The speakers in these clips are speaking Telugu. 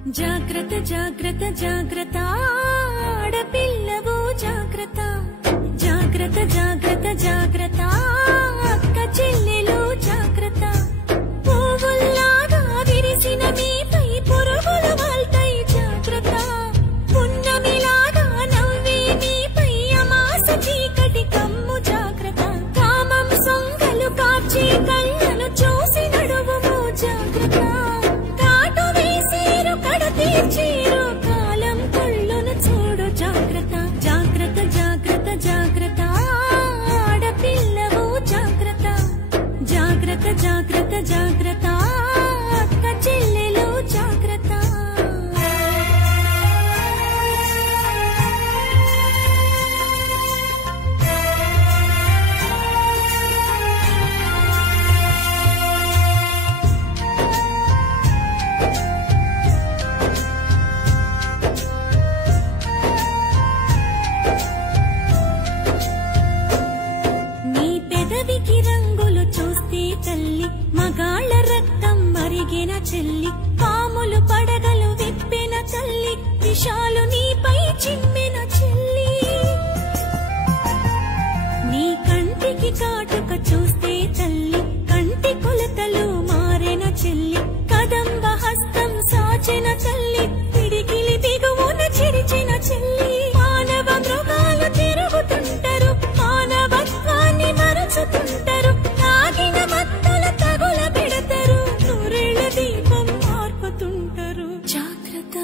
జాగ్రత్త జాగ్రత్త జాగ్రత్త ఆడపిల్లవు జాగ్రత్త జాగ్రత్త జాగ్రత్త జాగ్రత్త అక్క చెల్లెలు జాగ్రత్త పువ్వుల్లాగా విరిసిన మీపై పురుగులు వాల్తాయి జాగ్రత్త పున్నమిలాగా నవ్వే మీపై అమాస చీకటి కమ్ము జాగ్రత్త కామం సొంగలు కాచి కళ్ళను చూసి నడువుము జాగ్రత్త తీర్చేరు కాలం కళ్ళను చూడు జాగ్రత్త జాగ్రత్త జాగ్రత్త జాగ్రత్త ఆడపిల్లవు జాగ్రత్త జాగ్రత్త జాగ్రత్త జాగ్రత్త అక్క చెల్లెలు జాగ్రత్త రంగులు చూస్తే తల్లి మగాళ్ళ రక్తం మరిగిన చెల్లి పాములు పడగలు విప్పిన తల్లి విషాలు నీపై చిమ్మిన చెల్లి నీ కంటికి కాటుక చూస్తే తల్లి కంటి కొలతలు మారిన చెల్లి కదంబ హస్తం సాచిన తల్లి పిడికిలి బిగువున చిరిచిన చెల్లి మానవ మృగాలు తిరుగుతుంటారు మానవత్వాన్ని మరచుతుంటారు తాగిన మత్తుల తగుల పెడతారు నూరేళ్ల దీపం మార్పుతుంటారు జాగ్రత్త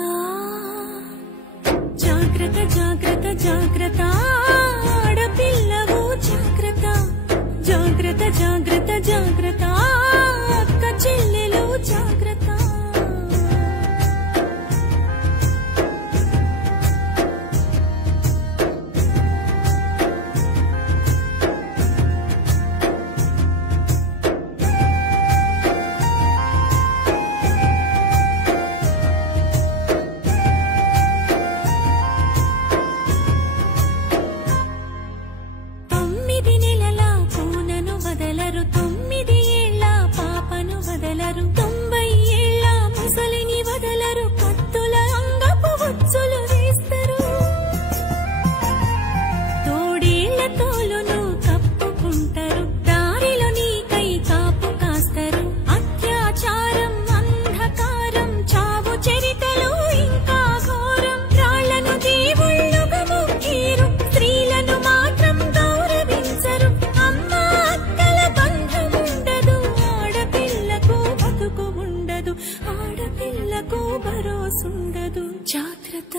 జాగ్రత్త జాగ్రత్త జాగ్రత్త ఆడపిల్లవు జాగ్రత్త జాగ్రత్త జాగ్రత్త జాగ్రత్త అక్క చెల్లెలు జాగ్రత్త వదలరు 9 ఏళ్ల పాపను వదలరు 90 ఏళ్ల ముసలిని వదలరు కత్తుల అంగపు ఉచ్చులు వేస్తారు తోడేళ్ల తోలును కప్పుకుంటారు దారిలో నీకై కాపు కాస్తారు అత్యాచారం అంధకారం చావు చరితలు ఇంకా ఘోరం రాళ్లను దేవుళ్ళుగా మొక్కేరు స్త్రీలను మాత్రం గౌరవించరు ఆడపిల్లకు భరోసుండదు జాగ్రత్త